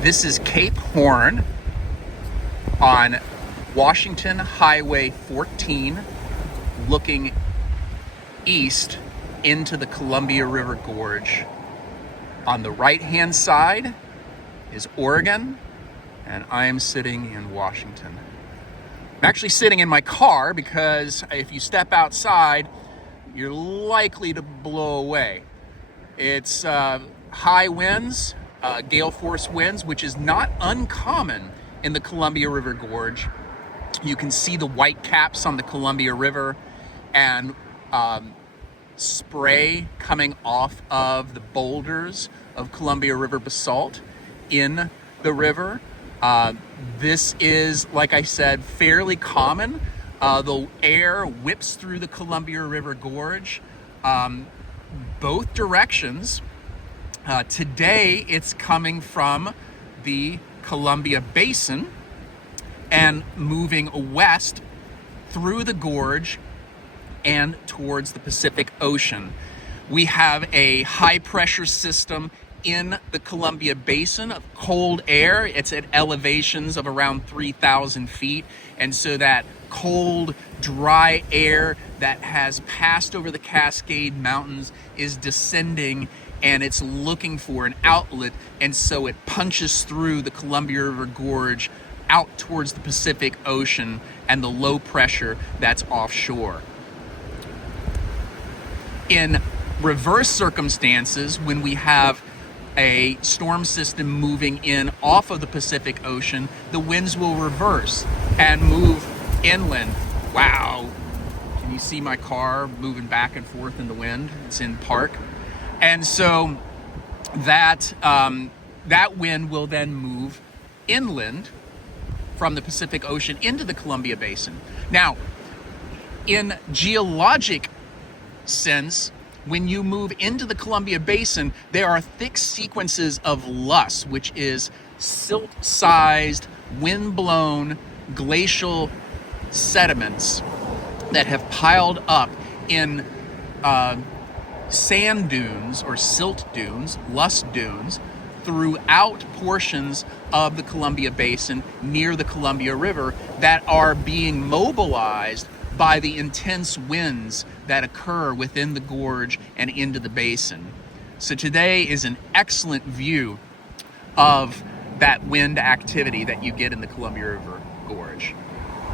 This is Cape Horn on Washington Highway 14, looking east into the Columbia River Gorge. On the right-hand side is Oregon, and I am sitting in Washington. I'm actually sitting in my car because if you step outside, you're likely to blow away. It's high winds, gale force winds, which is not uncommon in the Columbia River Gorge. You can see the white caps on the Columbia River and spray coming off of the boulders of Columbia River basalt in the river. This is, like I said, fairly common. The air whips through the Columbia River Gorge both directions. Today it's coming from the Columbia Basin and moving west through the gorge and towards the Pacific Ocean. We have a high pressure system in the Columbia Basin of cold air. It's at elevations of around 3,000 feet. And so that cold, dry air that has passed over the Cascade Mountains is descending, and it's looking for an outlet. And so it punches through the Columbia River Gorge out towards the Pacific Ocean and the low pressure that's offshore. In reverse circumstances, when we have a storm system moving in off of the Pacific Ocean, the winds will reverse and move inland. Wow, can you see my car moving back and forth in the wind? It's in park. And so that wind will then move inland from the Pacific Ocean into the Columbia Basin. Now, in geologic sense, when you move into the Columbia Basin, there are thick sequences of loess, which is silt-sized, wind-blown glacial sediments that have piled up in sand dunes or silt dunes, loess dunes, throughout portions of the Columbia Basin near the Columbia River that are being mobilized by the intense winds that occur within the gorge and into the basin. So today is an excellent view of that wind activity that you get in the Columbia River Gorge.